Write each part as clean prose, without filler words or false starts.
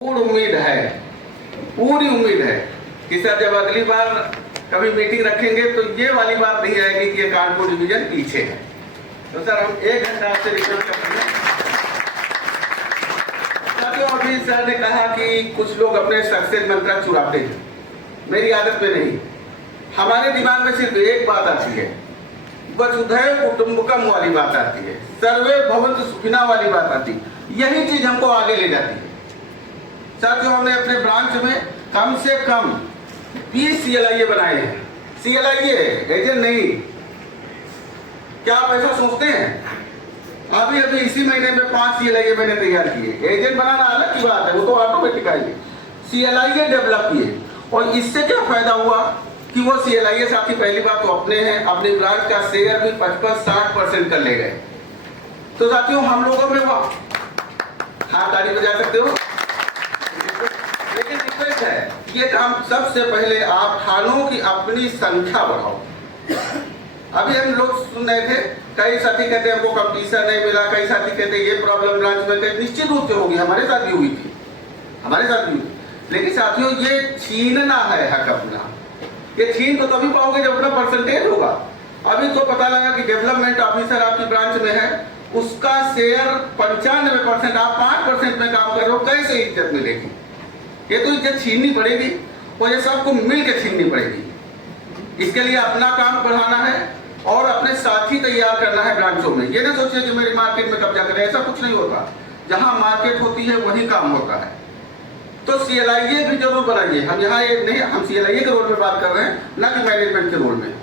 पूरी उम्मीद है कि सर जब अगली बार कभी मीटिंग रखेंगे तो ये वाली बात नहीं आएगी कि ये कानपुर डिवीजन पीछे है। तो सर हम 1 घंटा आपसे रिक्वेस्ट करते हैं। अभी सर ने कहा कि कुछ लोग अपने सक्सेस मंत्र चुराते हैं, मेरी आदत में नहीं। हमारे दिमाग में सिर्फ एक बात आती है, वसुधैव कुटुंबकम वाली बात आती है, सर्वे भवन्तु सुखिनः वाली बात आती है। यही चीज हमको आगे ले जाती है। साथियों, हमने अपने ब्रांच में कम से कम 20 CLIA बनाए हैं। CLIA एजेंट नहीं। क्या आप ऐसा सोचते हैं? अभी अभी इसी महीने में 5 CLIA मैंने तैयार किए। एजेंट बनाना अलग की बात है, वो तो ऑटोमेटिक आएगी। CLIA डेवलप किए और इससे क्या फायदा हुआ कि वो CLIA साथी पहली बात तो अपने हैं, अपनी ब्रांच का शेयर भी 55-60% कर ले गए। तो साथियों, हम लोगों में वो हाँ ताली बजा सकते हो, लेकिन रिक्वेस्ट है ये काम सबसे पहले आप थानों की अपनी संख्या बढ़ाओ। अभी हम लोग सुन रहे थे, कई साथी कहते हैं हमको कंपटीशन नहीं मिला, कई साथी कहते हैं ये प्रॉब्लम ब्रांच में थे। निश्चित रूप से होगी, हमारे साथ भी हुई थी, हमारे साथ भी हुई। लेकिन साथियों, ये छीनना है हक अपना। ये छीन तो तभी पाओगे जब अपना परसेंटेज होगा। अभी तो पता लगा कि डेवलपमेंट ऑफिसर आपकी ब्रांच में है, उसका शेयर 95%, आप 5% में काम कर रहे हो, कैसे इज्जत मिलेगी? ये तो इज्जत छीननी पड़ेगी और ये सबको मिल के छीननी पड़ेगी। इसके लिए अपना काम बढ़ाना है और अपने साथी तैयार करना है ब्रांचों में। ये ना सोचिए कि मेरी मार्केट में कब्जा करें, ऐसा कुछ नहीं होता। जहां मार्केट होती है वही काम होता है। तो CLIA भी जरूर बनाइए। हम यहाँ ये नहीं, हम CLIA के रोल में बात कर रहे हैं, ना कि मैनेजमेंट के रोल में।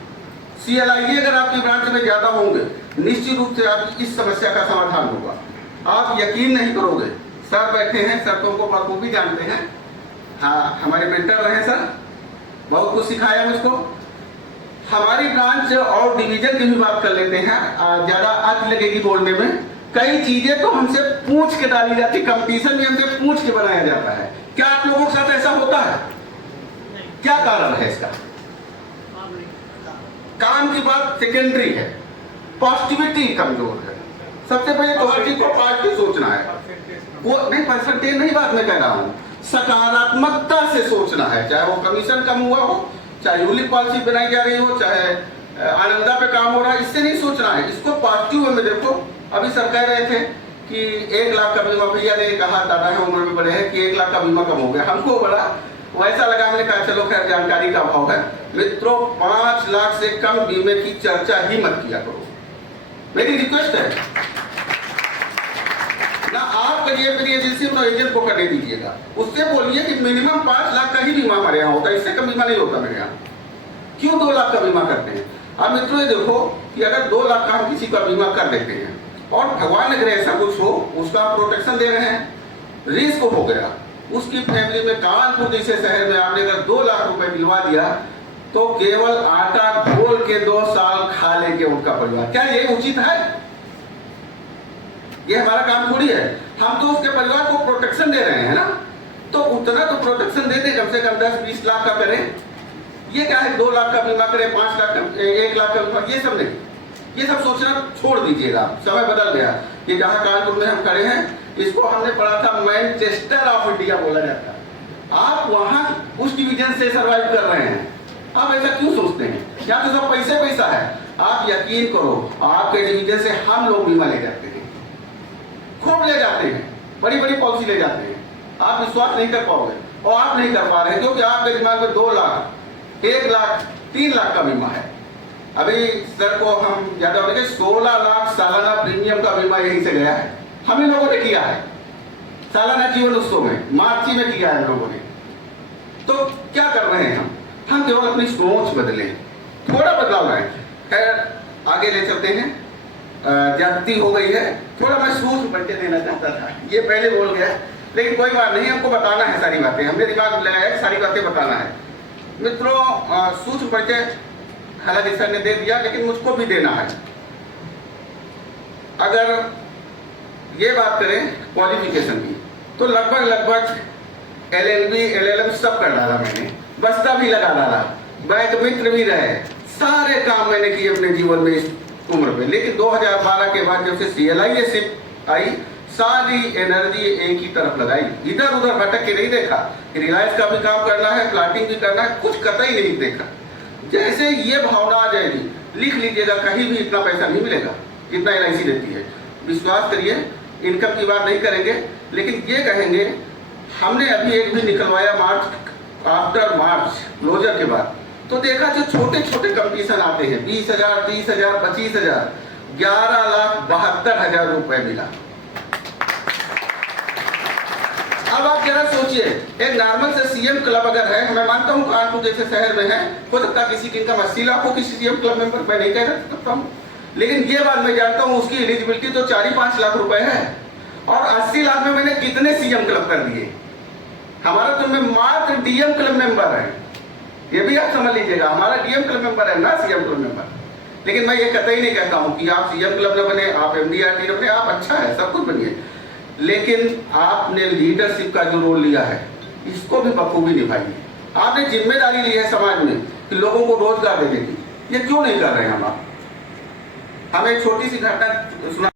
CLIA अगर आपकी ब्रांच में ज्यादा होंगे, निश्चित रूप से आपकी इस समस्या का समाधान होगा। आप यकीन नहीं करोगे, सर बैठे हैं, सर तो उनको बखूबी जानते हैं। हाँ, हमारे मेंटर रहे सर, बहुत कुछ सिखाया मुझको। हमारी ब्रांच और डिवीजन की भी बात कर लेते हैं, ज्यादा आग लगेगी बोलने में। कई चीजें तो हमसे पूछ के डाली जाती, कंपटीशन भी हमसे पूछ के बनाया जाता है। क्या आप लोगों के साथ ऐसा होता है? क्या कारण है इसका? काम की बात सेकेंडरी है, पॉजिटिविटी कमजोर है। सबसे पहले तो हर चीज को पॉजिटिव सोचना है। वो नहीं, परसेंटेज नहीं बात मैं कह रहा हूं, सकारात्मकता से सोचना है। चाहे वो कमीशन कम हुआ हो, चाहे यूलिप पॉलिसी बनाई जा रही हो, चाहे आनंदा पे काम हो रहा है, इससे नहीं सोचना है। इसको पॉजिटिव में देखो। अभी सर कह रहे थे कि 1 लाख का बीमा, भैया ने कहा, दादा है उम्र में बड़े हैं, कि 1 लाख का बीमा कम हो गया। हमको बड़ा वैसा लगा, मैंने कहा चलो खैर जानकारी का अभाव है। मित्रों, 5 लाख से कम बीमे की चर्चा ही मत किया करो, मेरी रिक्वेस्ट है ना। आप करिए फिर एजेंसी में एजेंट को करने दीजिएगा, उससे बोलिए कि मिनिमम 5 लाख का ही बीमा हमारे यहाँ होता है, इससे कम बीमा नहीं होता मेरे यहाँ। क्यों 2 लाख का बीमा करते हैं? अब मित्रों ये देखो कि अगर 2 लाख का हम किसी का बीमा कर देते हैं और भगवान अगर ऐसा कुछ हो, उसका प्रोटेक्शन दे रहे हैं, रिस्क हो गया, उसकी फैमिली में कानपुर जैसे शहर में आपने अगर 2 लाख रुपए दिलवा दिया, तो केवल आटा घोल के 2 साल खा लेंगे उनका परिवार। क्या ये उचित है? ये हमारा काम थोड़ी है। हम तो उसके परिवार को प्रोटेक्शन दे रहे हैं ना, तो उतना तो प्रोटेक्शन दे दें, कम से कम 10-20 लाख का करें। ये क्या है 2 लाख का बीमा करें, 5 लाख का, 1 लाख का बीमा, ये सब नहीं। ये सब सोचना छोड़ दीजिएगा, समय बदल गया। ये जहाँ कानपुर में हम खड़े हैं, इसको हमने पढ़ा था मैनचेस्टर ऑफ इंडिया बोला जाता है। आप वहाँ उस डिवीजन से सर्वाइव कर रहे हैं, आप ऐसा क्यों सोचते हैं? यहाँ तो सब पैसा है। आप यकीन करो, आपके डिवीजन से हम लोग बीमा ले जाते हैं, खूब ले जाते हैं, बड़ी बड़ी पॉलिसी ले जाते हैं। आप विश्वास नहीं कर पाओगे, और आप नहीं कर पा रहे क्योंकि आपके दिमाग में 2 लाख, 1 लाख, 3 लाख का बीमा है। अभी सर को हम ज्यादा हो गए, 16 लाख सालाना प्रीमियम का बीमा यहीं से गया है। हम इन लोगों ने किया है सालाना जीवन उत्सव में, मार्च में किया है हम लोगों ने। तो क्या कर रहे हैं हम केवल अपनी सोच बदले, थोड़ा बदलाव लाए। खैर आगे ले चलते हैं, ज्यादती हो गई है, थोड़ा मैं सूक्ष्म परिचय देना चाहता था, ये पहले बोल गया, लेकिन कोई बात नहीं, हमको बताना है सारी बातें, हमने दिमाग में लगाया सारी बातें बताना है। मित्रों, सूक्ष्म परिचय हालांकि सर ने दे दिया, लेकिन मुझको भी देना है। अगर ये बात करें क्वालिफिकेशन की, तो लगभग LLB, LLM सब कर डाला मैंने, बस्ता भी लगा डाला, बैंक मित्र भी रहे, सारे काम मैंने किए अपने जीवन में इस उम्र में। लेकिन 2012 के बाद जब से CLIA शिप आई, सारी एनर्जी एक ही तरफ लगाई, इधर उधर भटक के नहीं देखा कि रिलायंस का भी काम करना है, प्लाटिंग भी करना है, कुछ कतई नहीं देखा। जैसे ये भावना आ जाएगी, लिख लीजिएगा, कहीं भी इतना पैसा नहीं मिलेगा जितना LIC देती है। विश्वास करिए, इनकम की बात नहीं करेंगे, लेकिन ये कहेंगे हमने अभी एक भी निकलवाया मार्च, आफ्टर मार्च क्लोजर के बाद, तो देखा जो छोटे छोटे कंपटीशन आते हैं 20,000, 30,000, 25,000, 11,72,000 रुपए मिला। अब आप जरा सोचिए, एक नॉर्मल से CM क्लब अगर है, मैं मानता हूँ कानपुर जैसे शहर में है, हो सकता है किसी की इनकम 80 लाख हो, किसी CM क्लब मेंबर, मैं नहीं कह सकता हूँ, लेकिन ये बात मैं जानता हूँ उसकी एलिजिबिलिटी तो 4-5 लाख रुपए है। और 80 लाख में मैंने कितने CM क्लब कर दिए, हमारा तो मैं मात्र DM क्लब मेंबर है, ये भी आप समझ लीजिएगा, हमारा DM क्लब मेंबर है ना CM क्लब मेंबर। लेकिन मैं ये कतई नहीं कहता हूँ कि आप CM क्लब न बने, आप MDRT न बने, आप अच्छा है, सब कुछ बनिए, लेकिन आपने लीडरशिप का जो रोल लिया है इसको भी बखूबी निभाइए। आपने जिम्मेदारी ली है समाज में कि लोगों को रोजगार देने की, ये क्यों नहीं कर रहे हैं हम? आप हमें एक छोटी सी घटना सुना।